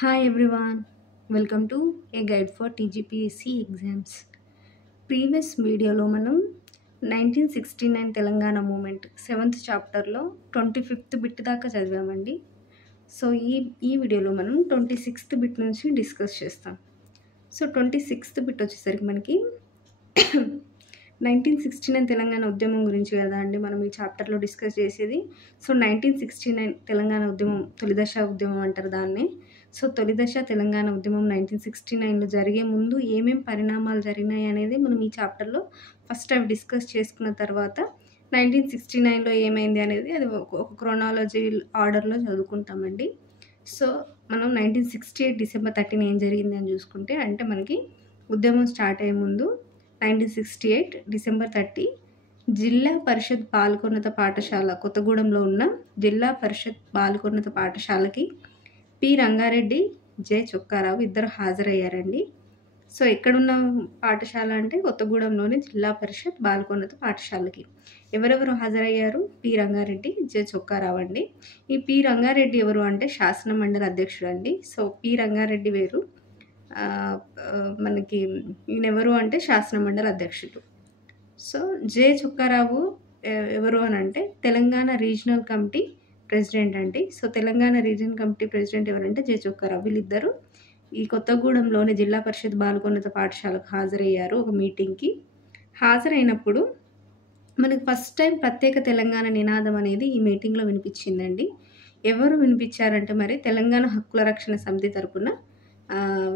Hi everyone, welcome to a guide for TGPSC exams. Previous వీడియోలో మనం 1969 Telangana moment 7th చాప్టర్లో 25th bit దాకా చదివామండి. So ఈ వీడియోలో మనం 26th బిట్ నుంచి డిస్కస్ చేస్తాం. సో 26th బిట్ వచ్చేసరికి మనకి 1969 తెలంగాణ ఉద్యమం గురించి కదా అండి మనం ఈ చాప్టర్లో డిస్కస్ చేసేది. సో 1969 తెలంగాణ ఉద్యమం తొలిదశ ఉద్యమం అంటారు దాన్ని. సో తొలిదశ తెలంగాణ ఉద్యమం 1969లో జరిగే ముందు ఏమేం పరిణామాలు జరిగినాయి అనేది మనం ఈ చాప్టర్లో ఫస్ట్ అవి డిస్కస్ చేసుకున్న తర్వాత 1969లో ఏమైంది అనేది అది ఒక క్రోనాలజీ ఆర్డర్లో చదువుకుంటామండి. సో మనం 1968 డిసెంబర్ 13 ఏం జరిగింది అని చూసుకుంటే, అంటే మనకి ఉద్యమం స్టార్ట్ అయ్యే ముందు 1968 డిసెంబర్ 30 జిల్లా పరిషత్ బాలికోన్నత పాఠశాల కొత్తగూడెంలో ఉన్న జిల్లా పరిషత్ బాలికోన్నత పాఠశాలకి పి రంగారెడ్డి, జె చొక్కారావు ఇద్దరు హాజరయ్యారండి. సో ఎక్కడున్న పాఠశాల అంటే కొత్తగూడెంలోని జిల్లా పరిషత్ బాలికోన్నత పాఠశాలకి ఎవరెవరు హాజరయ్యారు? పి రంగారెడ్డి, జె చొక్కారావు అండి. ఈ పి రంగారెడ్డి ఎవరు అంటే శాసన మండలి అధ్యక్షుడు అండి. సో పి రంగారెడ్డి వేరు, మనకి ఈయన ఎవరు అంటే శాసన మండలి అధ్యక్షుడు. సో జె చొక్కారావు ఎవరు అని అంటే తెలంగాణ రీజనల్ కమిటీ ప్రెసిడెంట్ అండి. So Telangana regional committee president ఎవరంటే జె చొక్కారావు. వీళ్ళిద్దరు ఈ కొత్తగూడెంలోని జిల్లా పరిషత్ బాలికోన్నత పాఠశాలకు హాజరయ్యారు. ఒక మీటింగ్కి హాజరైనప్పుడు మనకి ఫస్ట్ టైం ప్రత్యేక తెలంగాణ నినాదం అనేది ఈ మీటింగ్లో వినిపించిందండి. ఎవరు వినిపించారంటే మరి తెలంగాణ హక్కుల రక్షణ సమితి తరపున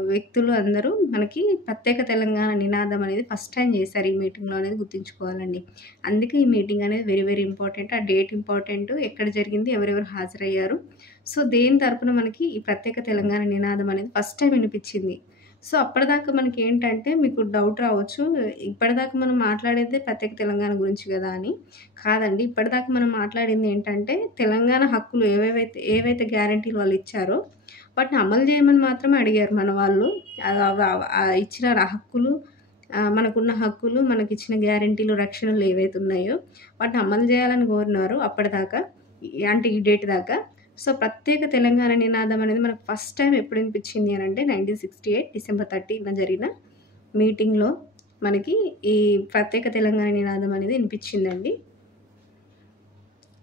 వ్యక్తులు అందరూ మనకి ప్రత్యేక తెలంగాణ నినాదం అనేది ఫస్ట్ టైం చేశారు ఈ మీటింగ్లో అనేది గుర్తుంచుకోవాలండి. అందుకే ఈ మీటింగ్ అనేది వెరీ వెరీ ఇంపార్టెంట్. ఆ డేట్ ఇంపార్టెంట్, ఎక్కడ జరిగింది, ఎవరెవరు హాజరయ్యారు. సో దేని తరపున మనకి ఈ ప్రత్యేక తెలంగాణ నినాదం అనేది ఫస్ట్ టైం వినిపించింది. సో అప్పటిదాకా మనకి ఏంటంటే మీకు డౌట్ రావచ్చు, ఇప్పటిదాకా మనం మాట్లాడేదే ప్రత్యేక తెలంగాణ గురించి కదా అని. కాదండి, ఇప్పటిదాకా మనం మాట్లాడింది ఏంటంటే తెలంగాణ హక్కులు ఏవైతే గ్యారంటీలు వాళ్ళు ఇచ్చారో వాటిని అమలు చేయమని మాత్రమే అడిగారు మన వాళ్ళు. ఇచ్చిన హక్కులు, మనకున్న హక్కులు, మనకి ఇచ్చిన గ్యారంటీలు, రక్షణలు ఏవైతే ఉన్నాయో వాటిని అమలు చేయాలని కోరినారు అప్పటిదాకా, అంటే ఈ డేట్ దాకా. సో ప్రత్యేక తెలంగాణ నినాదం అనేది మనకు ఫస్ట్ టైం ఎప్పుడు వినిపించింది అని అంటే 1968 డిసెంబర్ 30 జరిగిన మీటింగ్లో మనకి ఈ ప్రత్యేక తెలంగాణ నినాదం అనేది వినిపించిందండి.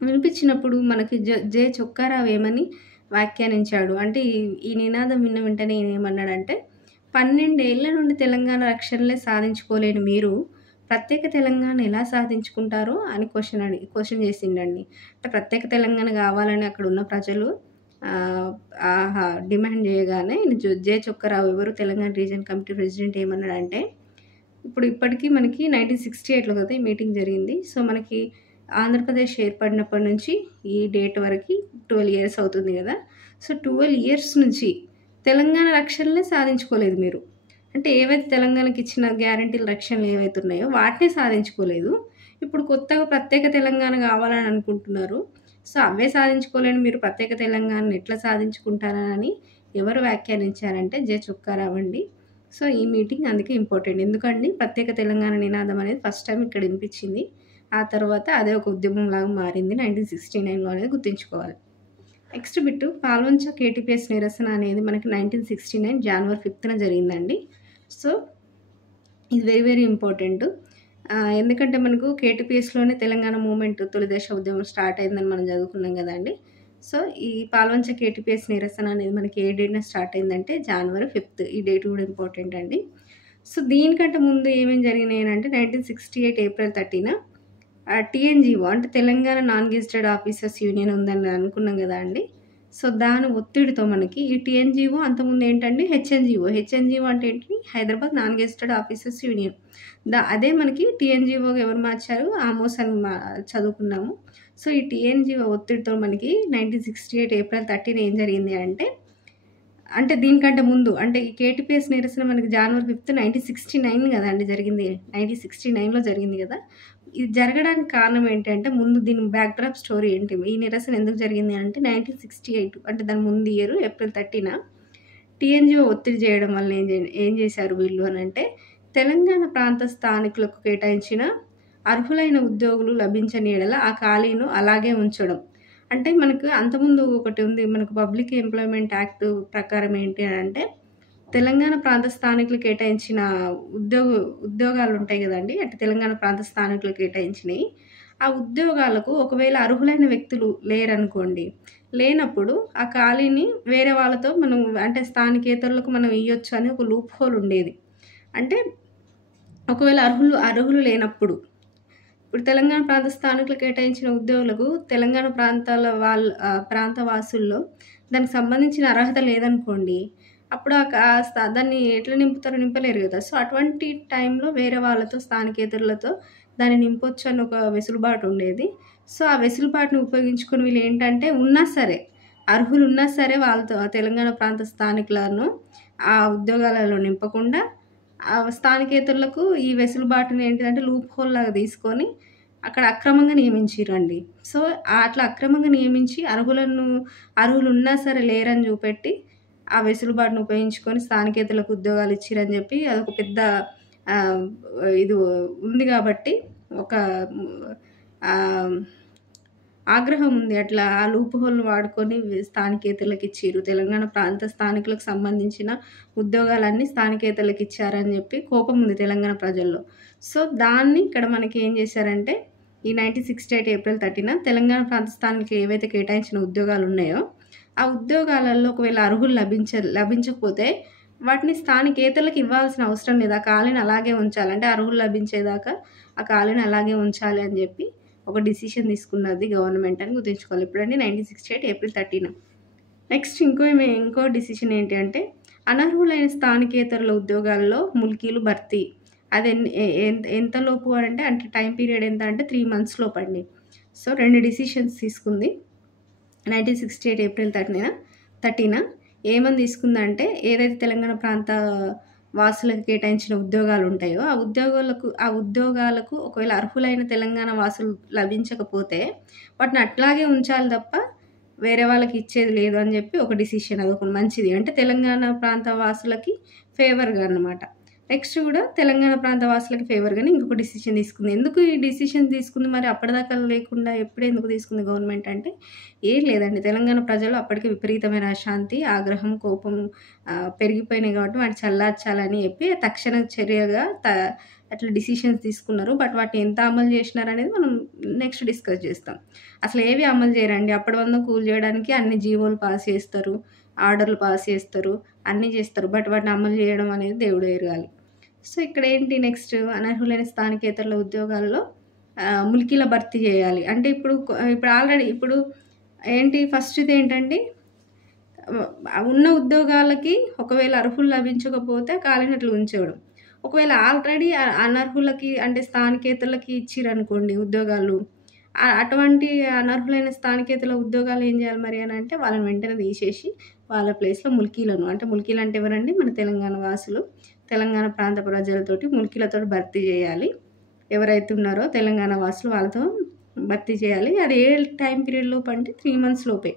వినిపించినప్పుడు మనకి జె చొక్కారావు ఏమని వ్యాఖ్యానించాడు అంటే, ఈ నినాదం విన్న వెంటనే ఏమన్నాడంటే, 12 ఏళ్ల నుండి తెలంగాణ రక్షణలే సాధించుకోలేని మీరు ప్రత్యేక తెలంగాణ ఎలా సాధించుకుంటారో అని క్వశ్చన్ చేసిండండి. అంటే ప్రత్యేక తెలంగాణ కావాలని అక్కడ ఉన్న ప్రజలు డిమాండ్ చేయగానే జె చొక్కారావు ఎవరు తెలంగాణ రీజన్ కమిటీ ప్రెసిడెంట్ ఏమన్నాడంటే, ఇప్పటికీ మనకి 1968లో కదా ఈ మీటింగ్ జరిగింది. సో మనకి ఆంధ్రప్రదేశ్ ఏర్పడినప్పటి నుంచి ఈ డేట్ వరకు 12 ఇయర్స్ అవుతుంది కదా. సో 12 ఇయర్స్ నుంచి తెలంగాణ రక్షణలే సాధించుకోలేదు మీరు. అంటే ఏవైతే తెలంగాణకి ఇచ్చిన గ్యారంటీల రక్షణలు ఏవైతే ఉన్నాయో వాటినే సాధించుకోలేదు. ఇప్పుడు కొత్తగా ప్రత్యేక తెలంగాణ కావాలని అనుకుంటున్నారు. సో అవే సాధించుకోలేని మీరు ప్రత్యేక తెలంగాణను ఎట్లా సాధించుకుంటారని ఎవరు వ్యాఖ్యానించారంటే జె చొక్కారావు అండి. సో ఈ మీటింగ్ అందుకే ఇంపార్టెంట్. ఎందుకండి ప్రత్యేక తెలంగాణ నినాదం అనేది ఫస్ట్ టైం ఇక్కడ వినిపించింది. ఆ తర్వాత అదే ఒక ఉద్యమం లాగా మారింది 1969లో అనేది గుర్తుంచుకోవాలి. నెక్స్ట్ బిట్టు పాల్వంచ కేటీపీఎస్ నిరసన అనేది మనకి 1969 జనవరి 5న జరిగిందండి. సో ఇది వెరీ వెరీ ఇంపార్టెంట్. ఎందుకంటే మనకు కేటీపీఎస్లోనే తెలంగాణ మూమెంట్ తొలిదశ ఉద్యమం స్టార్ట్ అయిందని మనం చదువుకున్నాం కదండి. సో ఈ పాల్వంచ కేటీపీఎస్ నిరసన అనేది మనకి ఏ డేట్న స్టార్ట్ అయిందంటే జనవరి 5. ఈ డేట్ కూడా ఇంపార్టెంట్ అండి. సో దీనికంటే ముందు ఏమేమి జరిగినాయి అంటే 1968 ఏప్రిల్ 30న టీఎన్జిఓ అంటే Telangana non gazetted officers union ఉందని అనుకున్నాం కదా అండి. సో దాని ఒత్తిడితో మనకి ఈ టీఎన్జిఓ అంతకుముందు ఏంటంటే హెచ్ఎన్జిఓ అంటే ఏంటి, Hyderabad non gazetted officers union. అదే మనకి టీఎన్జిఓగా ఎవరు మార్చారు, ఆమోస్ అని చదువుకున్నాము. సో ఈ టీఎన్జిఓ ఒత్తిడితో మనకి 1968 ఏప్రిల్ 30 ఏం జరిగింది అంటే దీనికంటే ముందు అంటే ఈ కేటీపీఎస్ నిరసన మనకి జనవరి 5 1969 కదా అండి జరిగింది. 1969లో జరిగింది కదా. ఇది జరగడానికి కారణం ఏంటంటే ముందు దీని బ్యాక్డ్రాప్ స్టోరీ ఏంటి, ఈ నిరసన ఎందుకు జరిగింది అంటే 1968 అంటే దాని ముందు ఇయర్ ఏప్రిల్ 30న టీఎన్జిఓ ఒత్తిడి చేయడం వల్ల ఏం చేశారు వీళ్ళు అని అంటే, తెలంగాణ ప్రాంత స్థానికులకు కేటాయించిన అర్హులైన ఉద్యోగులు లభించని యెడల ఆ ఖాళీను అలాగే ఉంచడం. అంటే మనకు అంతకుముందు ఒకటి ఉంది. మనకు పబ్లిక్ ఎంప్లాయ్‌మెంట్ యాక్ట్ ప్రకారం ఏంటి అనంటే, తెలంగాణ ప్రాంత స్థానికులు కేటాయించిన ఉద్యోగ ఉద్యోగాలుంటాయి గదండీ! అంటే తెలంగాణ ప్రాంత స్థానికులు కేటాయించినయి. ఆ ఉద్యోగాలకు ఒకవేళ అర్హులైన వ్యక్తులు లేరనుకోండి, లేనప్పుడు ఆ ఖాళీని వేరే వాళ్ళతో మనం అంటే స్థానికేతరులకు మనం ఇయ్యొచ్చు అని ఒక లూప్ హోల్ ఉండేది. అంటే ఒకవేళ అర్హులు లేనప్పుడు ఇప్పుడు తెలంగాణ ప్రాంత స్థానికులు కేటాయించిన ఉద్యోగులకు తెలంగాణ ప్రాంత వాసుల్లో దానికి సంబంధించిన అర్హత లేదనుకోండి. అప్పుడు దాన్ని ఎట్లా నింపుతారో నింపలేరు గదా! సో, అటువంటి టైంలో వేరే వాళ్ళతో స్థానికేతరులతో దాన్ని నింపొచ్చు అని ఒక వెసులుబాటు ఉండేది. సో, ఆ వెసులుబాటుని ఉపయోగించుకొని వీళ్ళేంటంటే ఉన్నా సరే, అర్హులున్నా సరే వాళ్ళతో ఆ తెలంగాణ ప్రాంత స్థానికులను ఆ ఉద్యోగాలలో నింపకుండా స్థానికేతరులకు ఈ వెసులుబాటుని ఏంటిదంటే లూప్ హోల్ లాగా తీసుకొని అక్కడ అక్రమంగా నియమించిర్రండి. సో, అట్లా అక్రమంగా నియమించి అర్హులున్నా సరే లేరని చూపెట్టి, ఆ వెసులుబాటును ఉపయోగించుకొని స్థానికేతరులకు ఉద్యోగాలు ఇచ్చిర్రని చెప్పి అదొక పెద్ద ఆహ్, ఇది ఉంది కాబట్టి ఒక ఆహ్, ఆగ్రహం ఉంది. అట్లా ఆ లూప్ హోల్‌ని వాడుకొని స్థానికేతరులకు ఇచ్చిర్రు. తెలంగాణ ప్రాంత స్థానికులకు సంబంధించిన ఉద్యోగాలన్నీ స్థానికేతరులకు ఇచ్చారని చెప్పి కోపం ఉంది తెలంగాణ ప్రజల్లో. సో, దాన్ని ఇక్కడ మనకి ఏం చేశారంటే ఈ 1968 ఏప్రిల్ 30న తెలంగాణ ప్రాంత స్థానికులకు ఏవైతే కేటాయించిన ఉద్యోగాలున్నాయో, ఆ ఉద్యోగాలలో ఒకవేళ అర్హులు లభించకపోతే వాటిని స్థానికేతరులకు ఇవ్వాల్సిన అవసరం లేదు. ఆ ఖాళీని అలాగే ఉంచాలి. అంటే అర్హులు లభించేదాకా ఆ ఖాళీని అలాగే ఉంచాలి అని చెప్పి ఒక డిసిషన్ తీసుకున్నది గవర్నమెంట్ అని గుర్తుంచుకోవాలి. ఎప్పుడండి 1968 ఏప్రిల్ 30న. నెక్స్ట్ ఇంకో డిసిషన్ ఏంటి అంటే, అనర్హులైన స్థానికేతరుల ఉద్యోగాల్లో ముల్కీలు భర్తీ. అది ఎంతలోపు అంటే టైం పీరియడ్ ఎంత అంటే 3 మంత్స్ లోపండి. సో, 2 డిసిషన్స్ తీసుకుంది. 1968 ఏప్రిల్ 30న ఏమని తీసుకుందంటే, ఏదైతే తెలంగాణ ప్రాంత వాసులకు కేటాయించిన ఉద్యోగాలు ఉంటాయో, ఆ ఉద్యోగాలకు ఒకవేళ అర్హులైన తెలంగాణ వాసులు లభించకపోతే వాటిని అట్లాగే ఉంచాలి తప్ప వేరే వాళ్ళకి ఇచ్చేది లేదు అని చెప్పి ఒక డిసిషన్. అదొక మంచిది. అంటే తెలంగాణ ప్రాంత వాసులకి ఫేవర్‌గా అన్నమాట. నెక్స్ట్ కూడా తెలంగాణ ప్రాంత వాసులకి ఫేవర్‌గానే ఇంకొక డిసిషన్ తీసుకుంది. ఎందుకు ఈ డిసిషన్ తీసుకుంది మరి అప్పటిదాకా లేకుండా ఎందుకు తీసుకుంది గవర్నమెంట్ అంటే, ఏం లేదండి. తెలంగాణ ప్రజలు అప్పటికే విపరీతమైన అశాంతి, ఆగ్రహం, కోపం పెరిగిపోయినాయి కాబట్టి వాటిని చల్లార్చాలని చెప్పి తక్షణ చర్యగా అట్లా డిసిషన్స్ తీసుకున్నారు. బట్ వాటిని ఎంత అమలు చేసినారనేది మనం నెక్స్ట్ డిస్కస్ చేస్తాం. అసలు ఏవి అమలు చేయరండి. అప్పటి వంద కూల్ చేయడానికి అన్ని జీవోలు పాస్ చేస్తారు, ఆర్డర్‌లు పాస్ చేస్తారు, అన్నీ చేస్తారు. బట్ వాటిని అమలు చేయడం అనేది దేవుడే ఎరగాలి. సో, ఇక్కడ ఏంటి నెక్స్ట్ అనర్హులైన స్థానికేతరుల ఉద్యోగాల్లో ముల్కీల భర్తీ చేయాలి. అంటే ఇప్పుడు ఆల్రెడీ ఏంటి ఫస్ట్‌ది ఏంటండి, ఉన్న ఉద్యోగాలకి ఒకవేళ అర్హులు లభించకపోతే ఖాళీని అట్లా ఉంచేయడం. ఒకవేళ ఆల్రెడీ అనర్హులకి అంటే స్థానికేతరులకి ఇచ్చిరనుకోండి ఉద్యోగాలు, అటువంటి అనర్హులైన స్థానికేతరుల ఉద్యోగాలు ఏం చేయాలి మరి అనంటే, వాళ్ళని వెంటనే తీసేసి వాళ్ళ ప్లేస్‌లో ముల్కీలను, అంటే ముల్కీలు అంటే ఎవరండి, మన తెలంగాణ వాసులు, తెలంగాణ ప్రాంత ప్రజలతోటి ముల్కీలతోటి భర్తీ చేయాలి. ఎవరైతే ఉన్నారో తెలంగాణ వాసులు వాళ్ళతో భర్తీ చేయాలి. అది ఏ టైం పీరియడ్ లోపు అంటే 3 మంత్స్ లోపే.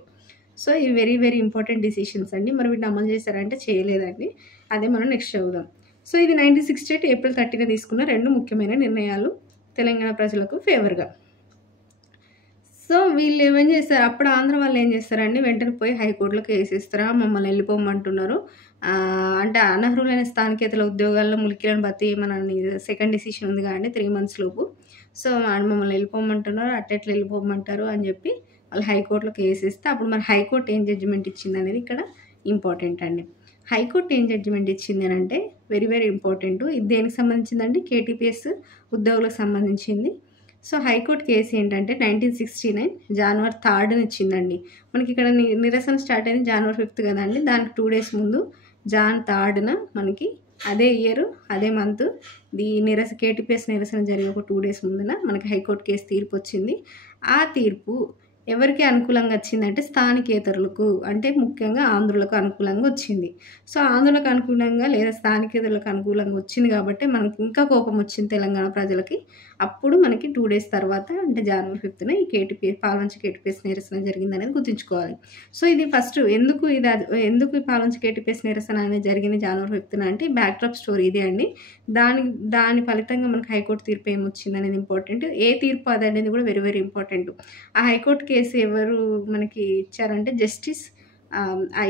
సో, ఇవి వెరీ వెరీ ఇంపార్టెంట్ డిసిషన్స్ అండి. మరి వీటిని అమలు చేశారంటే చేయలేదండి. అదే మనం నెక్స్ట్ చదువుదాం. సో, ఇది 1968 ఏప్రిల్ 30న తీసుకున్న 2 ముఖ్యమైన నిర్ణయాలు తెలంగాణ ప్రజలకు ఫేవర్‌గా. సో, వీళ్ళు ఏమేం చేస్తారు, అప్పుడు ఆంధ్ర వాళ్ళు ఏం చేస్తారండి, వెంటనే పోయి హైకోర్టులో కేస్ ఏస్తారా, మమ్మల్ని వెళ్ళిపోమంటున్నారు. అంటే అనర్హులైన స్థానికేతల ఉద్యోగాల్లో ముల్కీలను భర్తీ చేయమని సెకండ్ డిసిషన్ ఉంది కదండీ 3 మంత్స్ లోపు. సో, మమ్మల్ని వెళ్ళిపోమంటున్నారు, అట్టెట్లా వెళ్ళిపోమంటారు అని చెప్పి వాళ్ళు హైకోర్టులో కేస్ ఏస్తే, అప్పుడు మరి హైకోర్టు ఏం జడ్జిమెంట్ ఇచ్చిందనేది ఇక్కడ ఇంపార్టెంట్ అండి. హైకోర్టు ఏం జడ్జిమెంట్ ఇచ్చింది అనంటే వెరీ వెరీ ఇంపార్టెంట్. ఇది దేనికి సంబంధించిందండి, కేటీపీఎస్ ఉద్యోగులకు సంబంధించింది. సో, హైకోర్టు కేసు ఏంటంటే 1969 జనవరి 3న ఇచ్చిందండి. మనకి ఇక్కడ నిరసన స్టార్ట్ అయింది జనవరి 5th కదండి. దానికి 2 days ముందు జాన్ 3న మనకి అదే ఇయర్ అదే మంత్ కేటీపీఎస్ నిరసన జరిగే ఒక 2 days ముందున మనకి హైకోర్టు కేసు తీర్పు వచ్చింది. ఆ తీర్పు ఎవరికి అనుకూలంగా వచ్చిందంటే స్థానికేతరులకు, అంటే ముఖ్యంగా ఆంధ్రులకు అనుకూలంగా వచ్చింది. సో, ఆంధ్రులకు అనుకూలంగా లేదా స్థానికేతరులకు అనుకూలంగా వచ్చింది కాబట్టి మనకి ఇంకా కోపం వచ్చింది తెలంగాణ ప్రజలకి. అప్పుడు మనకి 2 days తర్వాత అంటే జనవరి 5న ఈ పాల్వంచ కేటీపీఎస్ నిరసన జరిగిందనేది గుర్తుంచుకోవాలి. సో, ఇది ఫస్ట్ ఎందుకు ఈ పాల్వంచ కేటీపీఎస్ నిరసన అనేది జరిగింది జనవరి 5న అంటే బ్యాక్‌డ్రాప్ స్టోరీ ఇదే అండి. దాని ఫలితంగా మనకి హైకోర్టు తీర్పు ఏమొచ్చిందనేది ఇంపార్టెంట్. ఏ తీర్పు అదనేది కూడా వెరీ వెరీ ఇంపార్టెంట్. ఆ హైకోర్టు కేసు ఎవరు మనకి ఇచ్చారంటే జస్టిస్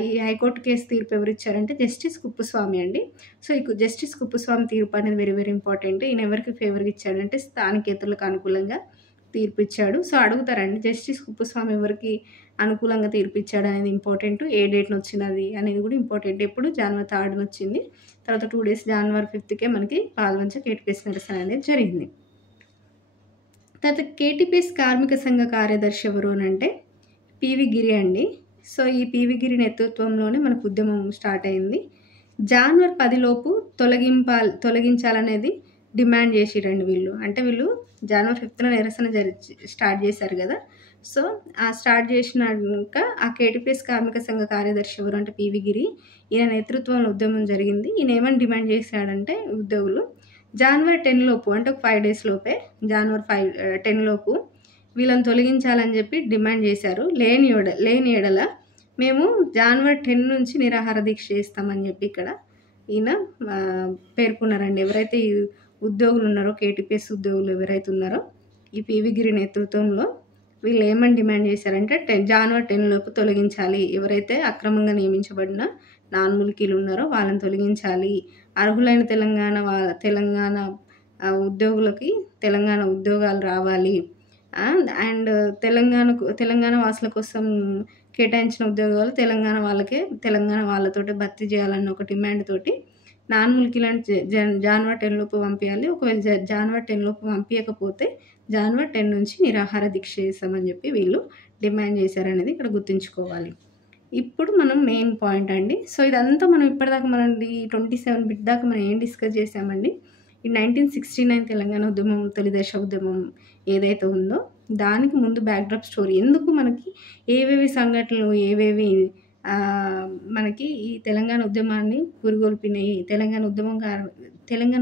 ఈ హైకోర్టు కేసు తీర్పు ఎవరు ఇచ్చారంటే జస్టిస్ కుప్పస్వామి అండి. సో ఈ జస్టిస్ కుప్పస్వామి తీర్పు అనేది వెరీ వెరీ ఇంపార్టెంట్. ఈయన ఎవరికి ఫేవర్గా ఇచ్చాడంటే స్థానికేతరులకు అనుకూలంగా తీర్పు ఇచ్చాడు. సో అడుగుతారండి జస్టిస్ కుప్పస్వామి ఎవరికి అనుకూలంగా తీర్పు ఇచ్చాడు అనేది ఇంపార్టెంట్. ఏ డేట్న వచ్చినది అనేది కూడా ఇంపార్టెంట్. ఎప్పుడు జనవరి 3 వచ్చింది. తర్వాత 2 డేస్ జనవరి 5కే మనకి పాల్వంచ కేటీపీఎస్ నిరసన అనేది జరిగింది. తర్వాత కేటీపీఎస్ కార్మిక సంఘ కార్యదర్శి ఎవరు అని అంటే పివి గిరి అండి. సో ఈ పివి గిరి నేతృత్వంలోనే మనకు ఉద్యమం స్టార్ట్ అయింది. జనవరి 10 లోపు తొలగించాలనేది డిమాండ్ చేసిరండి వీళ్ళు. అంటే వీళ్ళు జనవరి 5న నిరసన స్టార్ట్ చేశారు కదా. సో ఆ స్టార్ట్ చేసినాక ఆ కేటీపీఎస్ కార్మిక సంఘ కార్యదర్శి ఎవరు అంటే పివి గిరి. ఈయన నేతృత్వంలో ఉద్యమం జరిగింది. ఈయన ఏమని డిమాండ్ చేశాడంటే ఉద్యోగులు జనవరి 10 లోపు అంటే ఒక 5 డేస్ లోపే జనవరి 10 లోపు వీళ్ళని తొలగించాలని చెప్పి డిమాండ్ చేశారు. లేని ఎడల మేము జనవరి 10 నుంచి నిరాహార దీక్ష చేస్తామని చెప్పి ఇక్కడ ఈయన పేర్కొన్నారండి. ఎవరైతే ఈ ఉద్యోగులు ఉన్నారో కేటీపీఎస్ ఉద్యోగులు ఎవరైతే ఉన్నారో ఈ పివి గిరి నేతృత్వంలో వీళ్ళు ఏమని డిమాండ్ చేశారంటే జనవరి 10 లోపు తొలగించాలి. ఎవరైతే అక్రమంగా నియమించబడిన నాన్ముల్కీలు ఉన్నారో వాళ్ళని తొలగించాలి. అర్హులైన తెలంగాణ ఉద్యోగులకి తెలంగాణ ఉద్యోగాలు రావాలి. అండ్ తెలంగాణ వాసుల కోసం కేటాయించిన ఉద్యోగాలు తెలంగాణ వాళ్ళతోటి భర్తీ చేయాలన్న ఒక డిమాండ్ తోటి నాన్ముల్కీలను జనవరి 10 లోపు పంపించాలి. ఒకవేళ జనవరి 10 లోపు పంపించకపోతే జనవరి 10 నుంచి నిరాహార దీక్ష చేస్తామని చెప్పి వీళ్ళు డిమాండ్ చేశారనేది ఇక్కడ గుర్తుంచుకోవాలి. ఇప్పుడు మనం మెయిన్ పాయింట్ అండి. సో ఇదంతా మనం ఇప్పటిదాకా మనం ఈ 27 బిట్ దాకా మనం ఏం డిస్కస్ చేసామండి. ఈ 1969 తెలంగాణ ఉద్యమం తొలి దశ ఉద్యమం ఏదైతే ఉందో దానికి ముందు బ్యాక్డ్రాప్ స్టోరీ ఎందుకు మనకి ఏవేవి సంఘటనలు ఏవేవి మనకి ఈ తెలంగాణ ఉద్యమాన్ని పురిగొల్పినాయి, తెలంగాణ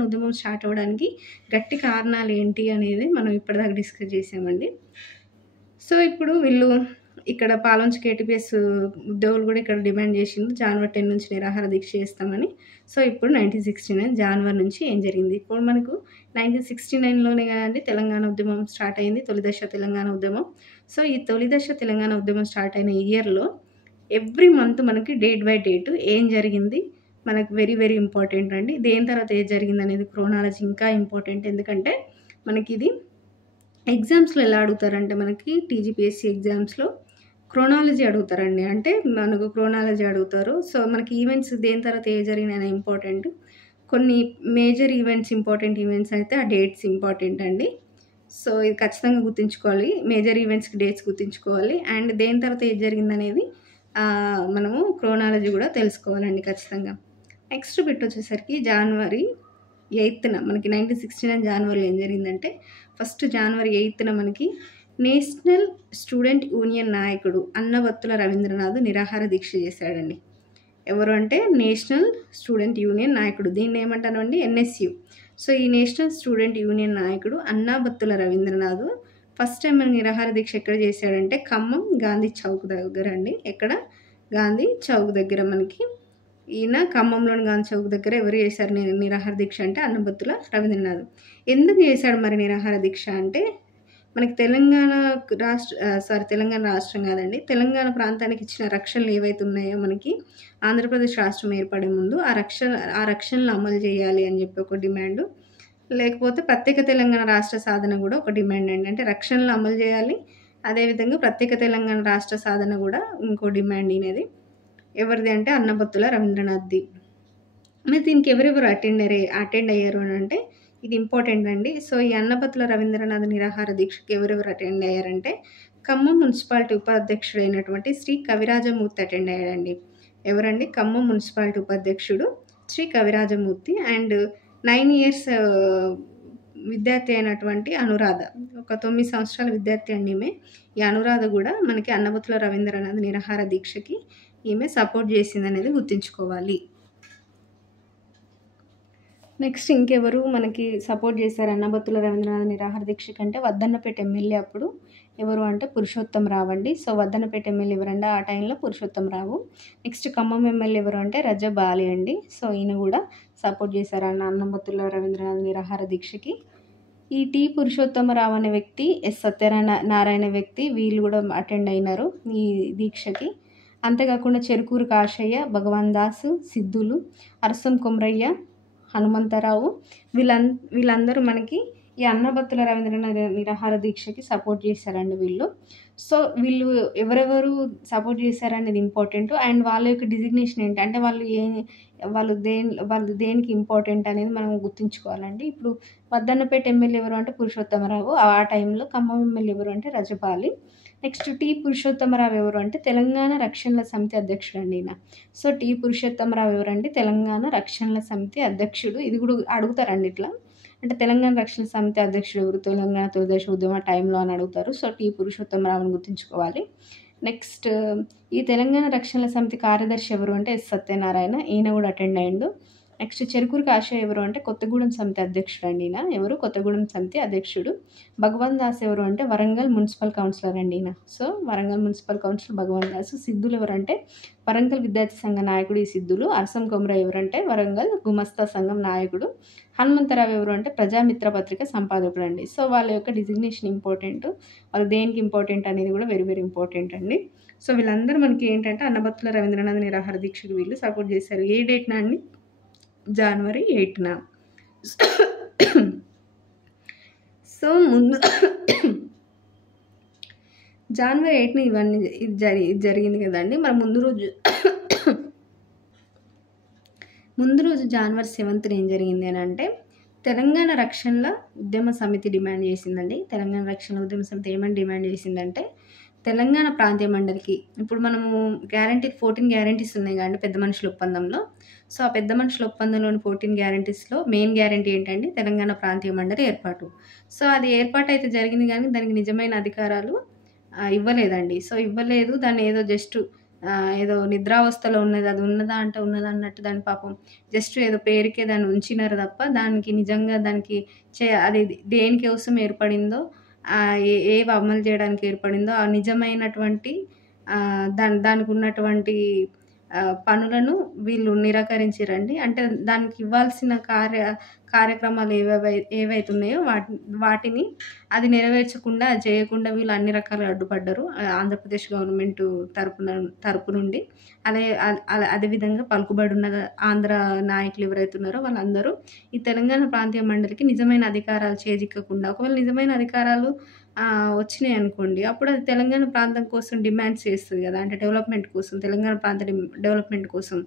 ఉద్యమం స్టార్ట్ అవ్వడానికి గట్టి కారణాలు ఏంటి అనేది మనం ఇప్పటిదాకా డిస్కస్ చేసామండి. సో ఇప్పుడు వీళ్ళు ఇక్కడ పాల్వంచ కేటీపీఎస్ ఉద్యోగులు కూడా ఇక్కడ డిమాండ్ చేసింది జనవరి 10 నుంచి నిరాహార దీక్ష చేస్తామని. సో ఇప్పుడు 1969 జనవరి నుంచి ఏం జరిగింది. ఇప్పుడు మనకు 1969లోనే కదండి తెలంగాణ ఉద్యమం స్టార్ట్ అయింది, తొలి దశ తెలంగాణ ఉద్యమం. సో ఈ తొలి దశ తెలంగాణ ఉద్యమం స్టార్ట్ అయిన ఇయర్లో ఎవ్రీ మంత్ మనకి డేట్ బై డేట్ ఏం జరిగింది మనకు వెరీ వెరీ ఇంపార్టెంట్ అండి. దేని తర్వాత ఏం జరిగింది అనేది క్రోనాలజీ ఇంకా ఇంపార్టెంట్. ఎందుకంటే మనకి ఇది ఎగ్జామ్స్లో ఎలా అడుగుతారంటే మనకి టీజీపీఎస్సీ ఎగ్జామ్స్లో క్రోనాలజీ అడుగుతారండి. అంటే మనకు క్రోనాలజీ అడుగుతారు. సో మనకి ఈవెంట్స్ దేని తర్వాత ఏ జరిగినాయి ఇంపార్టెంట్. కొన్ని మేజర్ ఈవెంట్స్ ఇంపార్టెంట్ ఈవెంట్స్ అయితే ఆ డేట్స్ ఇంపార్టెంట్ అండి. సో ఇది ఖచ్చితంగా గుర్తుంచుకోవాలి. మేజర్ ఈవెంట్స్కి డేట్స్ గుర్తుంచుకోవాలి. అండ్ దేని తర్వాత ఏది జరిగిందనేది మనము క్రోనాలజీ కూడా తెలుసుకోవాలండి ఖచ్చితంగా. నెక్స్ట్ బిట్ వచ్చేసరికి జనవరి 8న మనకి 1969 జనవరిలో ఏం జరిగిందంటే ఫస్ట్ జనవరి 8న మనకి నేషనల్ స్టూడెంట్ యూనియన్ నాయకుడు అన్నబత్తుల రవీంద్రనాథ్ నిరాహార దీక్ష చేశాడండి. ఎవరు అంటే నేషనల్ స్టూడెంట్ యూనియన్ నాయకుడు. దీన్ని ఏమంటారండి ఎన్ఎస్యు. సో ఈ నేషనల్ స్టూడెంట్ యూనియన్ నాయకుడు అన్నబత్తుల రవీంద్రనాథ్ ఫస్ట్ టైం మన నిరాహార దీక్ష ఎక్కడ చేశాడంటే ఖమ్మం గాంధీ చౌక్ దగ్గర అండి. ఎక్కడ గాంధీ చౌక్ దగ్గర మనకి ఈయన ఖమ్మంలోని గాంధీ చౌక్ దగ్గర ఎవరు చేశారు నిరాహార దీక్ష అంటే అన్నబత్తుల రవీంద్రనాథ్. ఎందుకు చేశాడు మరి నిరాహార దీక్ష అంటే మనకి తెలంగాణ రాష్ట్రం కాదండి, తెలంగాణ ప్రాంతానికి ఇచ్చిన రక్షణలు ఏవైతే ఉన్నాయో మనకి ఆంధ్రప్రదేశ్ రాష్ట్రం ఏర్పడే ముందు ఆ రక్షణలు అమలు చేయాలి అని చెప్పి ఒక డిమాండ్. లేకపోతే ప్రత్యేక తెలంగాణ రాష్ట్ర సాధన కూడా ఒక డిమాండ్ అండి. అంటే రక్షణలు అమలు చేయాలి, అదేవిధంగా ప్రత్యేక తెలంగాణ రాష్ట్ర సాధన కూడా ఇంకో డిమాండ్. అనేది ఎవరిది అంటే అన్నబత్తుల రవీంద్రనాథ్ది. మరి దీనికి ఎవరెవరు అటెండ్ అయ్యారు అని అంటే ఇది ఇంపార్టెంట్ అండి. సో ఈ అన్నబత్తుల రవీంద్రనాథ్ నిరాహార దీక్షకి ఎవరెవరు అటెండ్ అయ్యారంటే ఖమ్మం మున్సిపాలిటీ ఉపాధ్యక్షుడైనటువంటి శ్రీ కవిరాజమూర్తి అటెండ్ అయ్యాడండి. ఎవరండి? ఖమ్మం మున్సిపాలిటీ ఉపాధ్యక్షుడు శ్రీ కవిరాజమూర్తి. అండ్ 9 years విద్యార్థి అయినటువంటి అనురాధ, ఒక 9 సంవత్సరాల విద్యార్థి అండి ఈమె. ఈ అనురాధ కూడా మనకి అన్నబత్తుల రవీంద్రనాథ్ నిరాహార దీక్షకి ఈమె సపోర్ట్ చేసింది అనేది గుర్తుంచుకోవాలి. నెక్స్ట్ ఇంకెవరు మనకి సపోర్ట్ చేశారు అన్నబత్తుల రవీంద్రనాథ్ నిరాహార దీక్ష కంటే వద్దన్నపేట ఎమ్మెల్యే అప్పుడు ఎవరు అంటే పురుషోత్తం రావు అండి. సో వద్దన్నపేట ఎమ్మెల్యే ఎవరంటే ఆ టైంలో పురుషోత్తం రావు. నెక్స్ట్ ఖమ్మం ఎమ్మెల్యే ఎవరు అంటే రజబాలి అండి. సో ఈయన కూడా సపోర్ట్ చేశారు అన్నబత్తుల రవీంద్రనాథ్ నిరాహార దీక్షకి. ఈ టి పురుషోత్తమరావు అనే వ్యక్తి, ఎస్ సత్యనారాయణ వ్యక్తి వీళ్ళు కూడా అటెండ్ అయినారు ఈ దీక్షకి. అంతేకాకుండా చెరుకూరు కాశయ్య, భగవాన్ దాసు, సిద్ధులు, అరసం కొమరయ్య, హనుమంతరావు వీళ్ళందరూ మనకి ఈ అన్నబత్తుల రవీంద్రనాథ్ నిరాహార దీక్షకి సపోర్ట్ చేశారండి వీళ్ళు. సో వీళ్ళు ఎవరెవరు సపోర్ట్ చేశారనేది ఇంపార్టెంట్. అండ్ వాళ్ళ యొక్క డిజిగ్నేషన్ ఏంటి అంటే వాళ్ళు దేనికి ఇంపార్టెంట్ అనేది మనం గుర్తుంచుకోవాలండి. ఇప్పుడు వద్దన్నపేట ఎమ్మెల్యే ఎవరు అంటే పురుషోత్తమరావు, ఆ టైంలో. ఖమ్మం ఎమ్మెల్యే ఎవరు అంటే రజపాలి. నెక్స్ట్ టి పురుషోత్తమరావు ఎవరు అంటే తెలంగాణ రక్షణల సమితి అధ్యక్షుడు అండి ఈయన. సో టి పురుషోత్తమరావు ఎవరండి తెలంగాణ రక్షణల సమితి అధ్యక్షుడు. ఇది కూడా అడుగుతారండి ఇట్లా, అంటే తెలంగాణ రక్షణ సమితి అధ్యక్షుడు ఎవరు తెలంగాణ తొలిదశ ఉద్యమ టైంలో అని అడుగుతారు. సో టి పురుషోత్తమరావుని గుర్తుంచుకోవాలి. నెక్స్ట్ ఈ తెలంగాణ రక్షణల సమితి కార్యదర్శి ఎవరు అంటే ఎస్ సత్యనారాయణ, ఈయన కూడా అటెండ్ అయ్యిండు. నెక్స్ట్ చెరుకూరు కాశయ్య ఎవరు అంటే కొత్తగూడెం సమితి అధ్యక్షుడు అండి ఈయన. ఎవరు కొత్తగూడెం సమితి అధ్యక్షుడు. భగవాన్ దాస్ ఎవరు అంటే వరంగల్ మున్సిపల్ కౌన్సిలర్ అండి ఈయన. సో వరంగల్ మున్సిపల్ కౌన్సిలర్ భగవాన్ దాస్. సిద్ధులు ఎవరంటే వరంగల్ విద్యార్థి సంఘ నాయకుడు ఈ సిద్ధులు. అరసం కొమరయ్య ఎవరంటే వరంగల్ గుమస్తా సంఘం నాయకుడు. హనుమంతరావు ఎవరు అంటే ప్రజామిత్ర పత్రిక సంపాదకుడు అండి. సో వాళ్ళ యొక్క డిజిగ్నేషన్ ఇంపార్టెంట్, వాళ్ళు దేనికి ఇంపార్టెంట్ అనేది కూడా వెరీ వెరీ ఇంపార్టెంట్ అండి. సో వీళ్ళందరూ మనకి ఏంటంటే అన్నబత్తుల రవీంద్రనాథ్ నిరాహార దీక్షకు వీళ్ళు సపోర్ట్ చేశారు. ఏ డేట్న అండి? జనవరి 8న. సో ముందు జనవరి 8న ఇవన్నీ ఇది జరిగింది కదండి. మరి ముందు రోజు జనవరి 7న ఏం జరిగింది అని అంటే తెలంగాణ రక్షణల ఉద్యమ సమితి డిమాండ్ చేసిందండి. తెలంగాణ రక్షణ ఉద్యమ సమితి ఏమని డిమాండ్ చేసిందంటే తెలంగాణ ప్రాంతీయ మండలికి, ఇప్పుడు మనము 14 గ్యారంటీస్ ఉన్నాయి కానీ పెద్ద మనుషుల ఒప్పందంలో. సో ఆ పెద్ద మనుషుల ఒప్పందంలోని 14 గ్యారంటీస్లో మెయిన్ గ్యారంటీ ఏంటండి? తెలంగాణ ప్రాంతీయ మండలి ఏర్పాటు. సో అది ఏర్పాటు అయితే జరిగింది కానీ దానికి నిజమైన అధికారాలు ఇవ్వలేదండి. సో ఇవ్వలేదు, దాన్ని ఏదో జస్ట్ ఏదో నిద్రావస్థలో ఉన్నది, అది ఉన్నదా అంటే ఉన్నదా అన్నట్టు దాని పాపం జస్ట్ ఏదో పేరుకే దాన్ని ఉంచినారు తప్ప దానికి నిజంగా దానికి అది దేనికోసం ఏర్పడిందో, ఏవి అమలు చేయడానికి ఏర్పడిందో ఆ నిజమైనటువంటి దానికి ఉన్నటువంటి పనులను వీళ్ళు నిరాకరించారండి. అంటే దానికి ఇవ్వాల్సిన కార్యక్రమాలు ఏవైతే ఉన్నాయో వాటిని అది నెరవేర్చకుండా చేయకుండా వీళ్ళు అన్ని రకాలుగా అడ్డుపడ్డారు ఆంధ్రప్రదేశ్ గవర్నమెంట్ తరపు నుండి. అదేవిధంగా పలుకుబడి ఉన్న ఆంధ్ర నాయకులు ఎవరైతే ఉన్నారో వాళ్ళందరూ ఈ తెలంగాణ ప్రాంతీయ మండలికి నిజమైన అధికారాలు చేజిక్కకుండా, ఒకవేళ నిజమైన అధికారాలు వచ్చినాయి అనుకోండి అప్పుడు అది తెలంగాణ ప్రాంతం కోసం డిమాండ్స్ చేస్తుంది కదా, అంటే డెవలప్మెంట్ కోసం, తెలంగాణ ప్రాంత డెవలప్మెంట్ కోసం.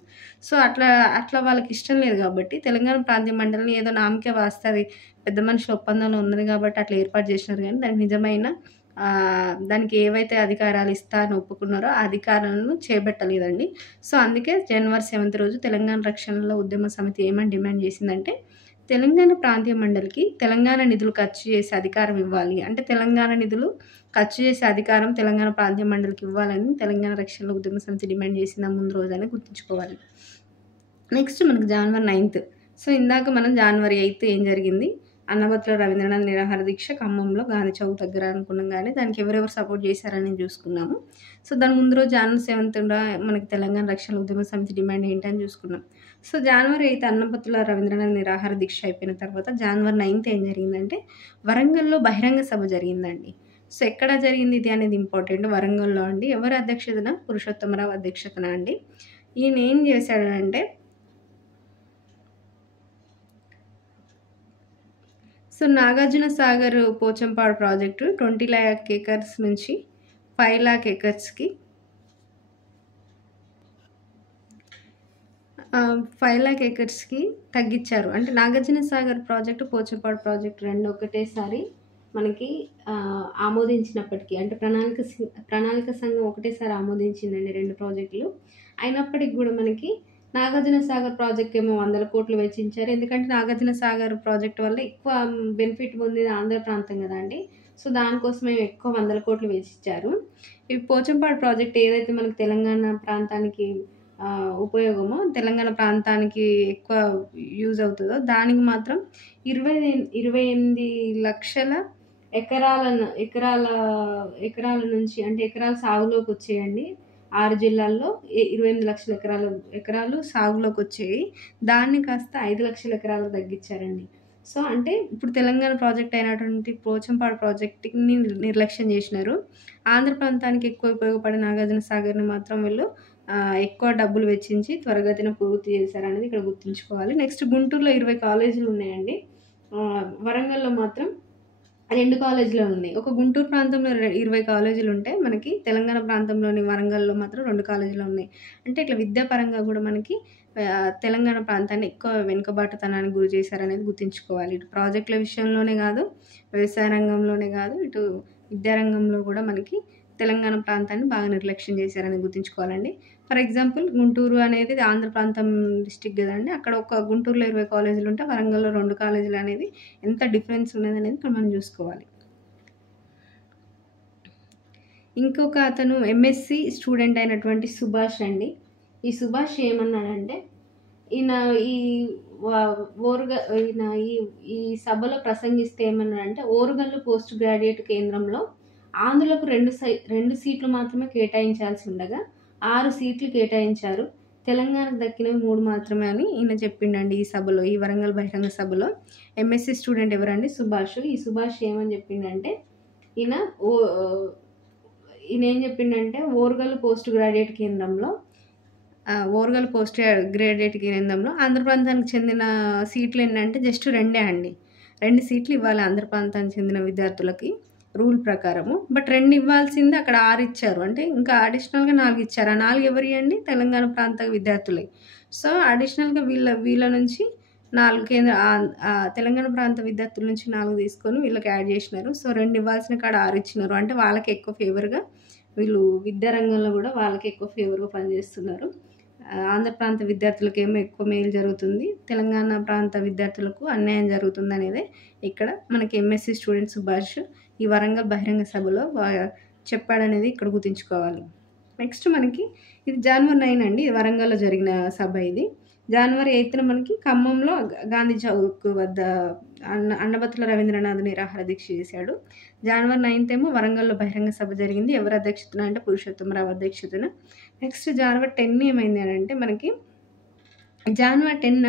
సో అట్లా వాళ్ళకి ఇష్టం లేదు కాబట్టి తెలంగాణ ప్రాంతీయ మండలిని ఏదో నామకే వాస్తుంది పెద్ద మనుషుల ఒప్పందంలో ఉన్నది కాబట్టి అట్లా ఏర్పాటు చేసినారు. కానీ దానికి నిజమైన దానికి ఏవైతే అధికారాలు ఇస్తారని ఒప్పుకున్నారో ఆ అధికారాలను చేపట్టలేదండి. సో అందుకే జనవరి 7వ రోజు తెలంగాణ రక్షణలో ఉద్యమ సమితి ఏమని డిమాండ్ చేసిందంటే తెలంగాణ ప్రాంతీయ మండలికి తెలంగాణ నిధులు ఖర్చు చేసే అధికారం ఇవ్వాలి, అంటే తెలంగాణ నిధులు ఖర్చు చేసే అధికారం తెలంగాణ ప్రాంతీయ మండలికి ఇవ్వాలని తెలంగాణ రక్షణలో ఉద్యమ సమితి డిమాండ్ చేసిన ముందు రోజని గుర్తుంచుకోవాలి. నెక్స్ట్ మనకు జనవరి 9th. సో ఇందాక మనం జనవరి 8th ఏం జరిగింది? అన్నబత్తుల రవీంద్రనాథ్ నిరాహార దీక్ష ఖమ్మంలో గాంధీ చౌక్ దగ్గర అనుకున్నాం కానీ దానికి ఎవరెవరు సపోర్ట్ చేశారని చూసుకున్నాము. సో దాని ముందు రోజు జనవరి 7th మనకి తెలంగాణ రక్షణ ఉద్యమ సమితి డిమాండ్ ఏంటని చూసుకున్నాం. సో జనవరి 8th అన్నబత్తుల రవీంద్రనాథ్ నిరాహార దీక్ష అయిపోయిన తర్వాత జనవరి 9th ఏం జరిగిందంటే వరంగల్లో బహిరంగ సభ జరిగిందండి. సో ఎక్కడ జరిగింది ఇది అనేది ఇంపార్టెంట్. వరంగల్లో అండి. ఎవరి అధ్యక్షతన? పురుషోత్తమరావు అధ్యక్షతన అండి. ఈయన ఏం చేశాడంటే so Nagarjuna Sagar Pochampadu project 20 lakh acres నుంచి 5 lakh acresకి 5 lakh acresకి తగ్గించారు. అంటే నాగార్జున సాగర్ ప్రాజెక్టు పోచంపాడు ప్రాజెక్టు రెండు ఒకటేసారి మనకి ఆమోదించినప్పటికీ, అంటే ప్రణాళిక సంఘం ఒకటేసారి ఆమోదించిందండి రెండు ప్రాజెక్టులు. అయినప్పటికి కూడా మనకి నాగార్జున సాగర్ ప్రాజెక్ట్ ఏమో 100 కోట్లు వెచ్చించారు. ఎందుకంటే నాగార్జున సాగర్ ప్రాజెక్ట్ వల్ల ఎక్కువ బెనిఫిట్ పొందిన ఆంధ్ర ప్రాంతం కదా అండి. సో దానికోసమే ఎక్కువ 100 కోట్లు వెచ్చించారు. ఈ పోచంపాడు ప్రాజెక్ట్ ఏదైతే మనకి తెలంగాణ ప్రాంతానికి ఉపయోగమో, తెలంగాణ ప్రాంతానికి ఎక్కువ యూజ్ అవుతుందో దానికి మాత్రం 28 లక్షల ఎకరాల నుంచి, అంటే ఎకరాల సాగులోకి వచ్చేయండి. 6 జిల్లాల్లో 28 లక్షల ఎకరాలు సాగులోకి వచ్చాయి. దాన్ని కాస్త 5 లక్షల ఎకరాలకు తగ్గించారండి. సో అంటే ఇప్పుడు తెలంగాణ ప్రాజెక్ట్ అయినటువంటి పోచంపాడు ప్రాజెక్ట్‌ని నిర్లక్ష్యం చేసినారు. ఆంధ్ర ప్రాంతానికి ఎక్కువ ఉపయోగపడే నాగార్జున సాగర్‌ని మాత్రం వీళ్ళు ఎక్కువ డబ్బులు వెచ్చించి త్వరగతిన పూర్తి చేశారనేది ఇక్కడ గుర్తుంచుకోవాలి. నెక్స్ట్ గుంటూరులో 20 కాలేజీలు ఉన్నాయండి. వరంగల్‌లో మాత్రం 2 కాలేజీలే ఉన్నాయి. ఒక గుంటూరు ప్రాంతంలో 20 కాలేజీలు ఉంటే, మనకి తెలంగాణ ప్రాంతంలోని వరంగల్‌లో మాత్రం 2 కాలేజీలు ఉన్నాయి. అంటే ఇట్లా విద్యాపరంగా కూడా మనకి తెలంగాణ ప్రాంతాన్ని ఎక్కువ వెనుకబాటుతనానికి గురి చేశారనేది గుర్తుంచుకోవాలి. ఇటు ప్రాజెక్టుల విషయంలోనే కాదు, వ్యవసాయ రంగంలోనే కాదు, ఇటు విద్యారంగంలో కూడా మనకి తెలంగాణ ప్రాంతాన్ని బాగా నిర్లక్ష్యం చేశారనేది గుర్తుంచుకోవాలండి. ఫర్ ఎగ్జాంపుల్ గుంటూరు అనేది ఆంధ్ర ప్రాంతం డిస్ట్రిక్ట్ కదండి. అక్కడ ఒక గుంటూరులో 20 కాలేజీలు ఉంటే వరంగల్‌లో 2 కాలేజీలు అనేది ఎంత డిఫరెన్స్ ఉన్నదనేది ఇక్కడ మనం చూసుకోవాలి. ఇంకొక అతను ఎంఎస్సి స్టూడెంట్ అయినటువంటి సుభాష్ అండి. ఈ సుభాష్ ఏమన్నాడంటే, ఈయన ఈ సభలో ప్రసంగిస్తే ఏమన్నాడంటే, ఓరుగల్లు పోస్ట్ గ్రాడ్యుయేట్ కేంద్రంలో ఆంధ్రులకు 2 సీట్లు మాత్రమే కేటాయించాల్సి ఉండగా 6 సీట్లు కేటాయించారు. తెలంగాణకు దక్కినవి 3 మాత్రమే అని ఈయన చెప్పిండండి ఈ సభలో, ఈ వరంగల్ బహిరంగ సభలో. ఎంఎస్సి స్టూడెంట్ ఎవరండి? సుభాష్. ఈ సుభాష్ ఏమని చెప్పిండంటే, ఈయన ఏం చెప్పిండంటే, ఓరుగల్లు పోస్ట్ గ్రాడ్యుయేట్ కేంద్రంలో ఆంధ్ర ప్రాంతానికి చెందిన సీట్లు ఏంటంటే జస్ట్ 2 అండి. 2 సీట్లు ఇవ్వాలి ఆంధ్ర ప్రాంతానికి చెందిన విద్యార్థులకి రూల్ ప్రకారము. బట్ 2 ఇవ్వాల్సింది అక్కడ 6 ఇచ్చారు. అంటే ఇంకా అడిషనల్‌గా 4 ఇచ్చారు. ఆ 4 ఎవరియి అండి? తెలంగాణ ప్రాంత విద్యార్థులే. సో అడిషనల్‌గా వీళ్ళ నుంచి 4 తెలంగాణ ప్రాంత విద్యార్థుల నుంచి 4 తీసుకొని వీళ్ళకి యాడ్ చేసినారు. సో 2 ఇవ్వాల్సిన కాడ 6 ఇచ్చినారు. అంటే వాళ్ళకి ఎక్కువ ఫేవర్‌గా, వీళ్ళు విద్యారంగంలో కూడా వాళ్ళకి ఎక్కువ ఫేవర్‌గా పనిచేస్తున్నారు. ఆంధ్ర ప్రాంత విద్యార్థులకేమో ఎక్కువ మేలు జరుగుతుంది, తెలంగాణ ప్రాంత విద్యార్థులకు అన్యాయం జరుగుతుంది అనేది ఇక్కడ మనకి ఎంఎస్సి స్టూడెంట్ సుభాష్ ఈ వరంగల్ బహిరంగ సభలో చెప్పాడనేది ఇక్కడ గుర్తుంచుకోవాలి. నెక్స్ట్ మనకి ఇది January 9 అండి. ఇది వరంగల్‌లో జరిగిన సభ ఇది. January 8న మనకి ఖమ్మంలో గాంధీ చౌక్ వద్ద అన్నబత్తుల రవీంద్రనాథ్ నిరాహార దీక్ష చేశాడు. January 9th ఏమో వరంగల్‌లో బహిరంగ సభ జరిగింది. ఎవరి అధ్యక్షతన అంటే పురుషోత్తమరావు అధ్యక్షతన. నెక్స్ట్ January 10 ఏమైంది అని అంటే, మనకి January 10న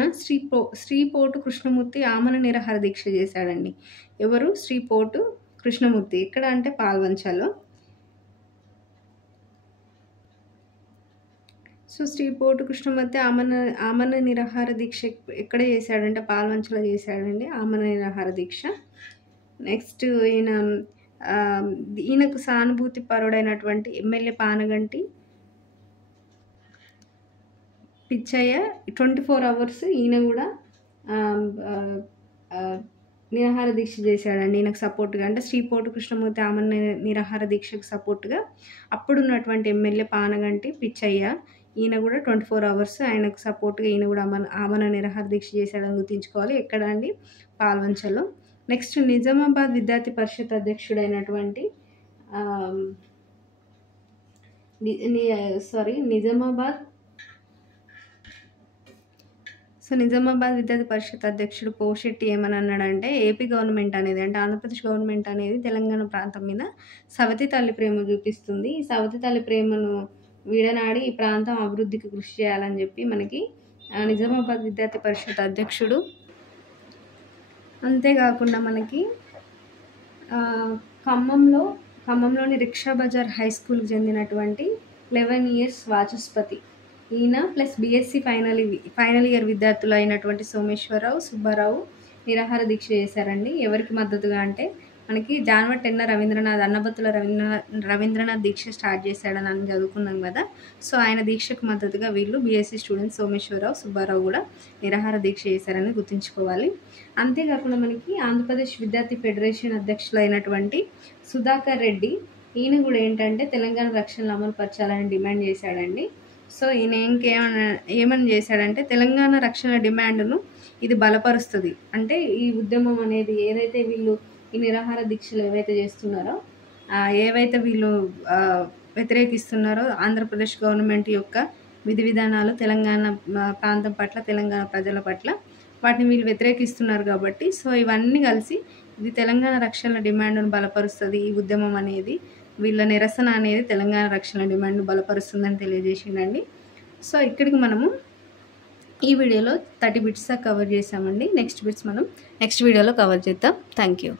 శ్రీపోటు కృష్ణమూర్తి ఆమరణ నిరాహార దీక్ష చేశాడండి. ఎవరు? శ్రీపోటు కృష్ణమూర్తి. ఎక్కడ అంటే పాల్వంచలో. సో శ్రీపోటు కృష్ణమూర్తి ఆమరణ నిరాహార దీక్ష ఎక్కడ చేశాడంటే పాల్వంచలో చేశాడండి ఆమరణ నిరాహార దీక్ష. నెక్స్ట్ ఈయనకు సానుభూతి పరుడైనటువంటి ఎమ్మెల్యే పానగంటి పిచ్చయ్య 24 hours ఈయన కూడా నిరాహార దీక్ష చేశాడండి. ఈయనకు సపోర్ట్గా, అంటే శ్రీపోటు కృష్ణమూర్తి ఆమరణ నిరాహార దీక్షకు సపోర్ట్గా అప్పుడున్నటువంటి ఎమ్మెల్యే పానగంటి పిచ్చయ్య ఈయన కూడా 24 hours ఆయనకు సపోర్ట్గా ఈయన కూడా ఆమరణ నిరాహార దీక్ష చేశాడని గుర్తుంచుకోవాలి. ఎక్కడ అండి? పాల్వంచలో. నెక్స్ట్ నిజామాబాద్ విద్యార్థి పరిషత్ అధ్యక్షుడైనటువంటి నిజామాబాద్ విద్యార్థి పరిషత్ అధ్యక్షుడు పోషెట్టి ఏమని అన్నాడంటే, ఏపీ గవర్నమెంట్ అనేది, అంటే ఆంధ్రప్రదేశ్ గవర్నమెంట్ అనేది తెలంగాణ ప్రాంతం మీద సవతి తల్లి ప్రేమ చూపిస్తుంది. ఈ సవతి తల్లి ప్రేమను విడనాడి ఈ ప్రాంతం అభివృద్ధికి కృషి చేయాలని చెప్పి మనకి నిజామాబాద్ విద్యార్థి పరిషత్ అధ్యక్షుడు. అంతేకాకుండా మనకి ఖమ్మంలోని రిక్షా బజార్ హై స్కూల్కి చెందినటువంటి 11 years వాచస్పతి ఈయన ప్లస్ బీఎస్సీ ఫైనల్ ఇయర్ విద్యార్థులు అయినటువంటి సోమేశ్వరరావు, సుబ్బారావు నిరాహార దీక్ష చేశారండి. ఎవరికి మద్దతుగా అంటే, మనకి January 10న అన్నబత్తుల రవీంద్రనాథ్ దీక్ష స్టార్ట్ చేశాడని అని చదువుకున్నాం కదా. సో ఆయన దీక్షకు మద్దతుగా వీళ్ళు బీఎస్సీ స్టూడెంట్స్ సోమేశ్వరరావు, సుబ్బారావు కూడా నిరాహార దీక్ష చేశారని గుర్తుంచుకోవాలి. అంతేకాకుండా మనకి ఆంధ్రప్రదేశ్ విద్యార్థి ఫెడరేషన్ అధ్యక్షులు అయినటువంటి సుధాకర్ రెడ్డి ఈయన కూడా ఏంటంటే తెలంగాణ రక్షణలు అమలు పరచాలని డిమాండ్ చేశాడండి. సో ఈయన ఏమని చేశాడంటే, తెలంగాణ రక్షణ డిమాండ్ను ఇది బలపరుస్తుంది. అంటే ఈ ఉద్యమం అనేది ఏదైతే వీళ్ళు ఈ నిరాహార దీక్షలు ఏవైతే చేస్తున్నారో, ఏవైతే వీళ్ళు వ్యతిరేకిస్తున్నారో ఆంధ్రప్రదేశ్ గవర్నమెంట్ యొక్క విధి విధానాలు తెలంగాణ ప్రాంతం పట్ల, తెలంగాణ ప్రజల పట్ల, వాటిని వీళ్ళు వ్యతిరేకిస్తున్నారు కాబట్టి, సో ఇవన్నీ కలిసి ఇది తెలంగాణ రక్షణ డిమాండ్ను బలపరుస్తుంది. ఈ ఉద్యమం అనేది, వీళ్ళ నిరసన అనేది తెలంగాణ రక్షణ డిమాండ్ను బలపరుస్తుందని తెలియజేసిండండి. సో ఇక్కడికి మనము ఈ వీడియోలో 30 బిట్స్ దాకా కవర్ చేసామండి. నెక్స్ట్ బిట్స్ మనం నెక్స్ట్ వీడియోలో కవర్ చేద్దాం. Thank you.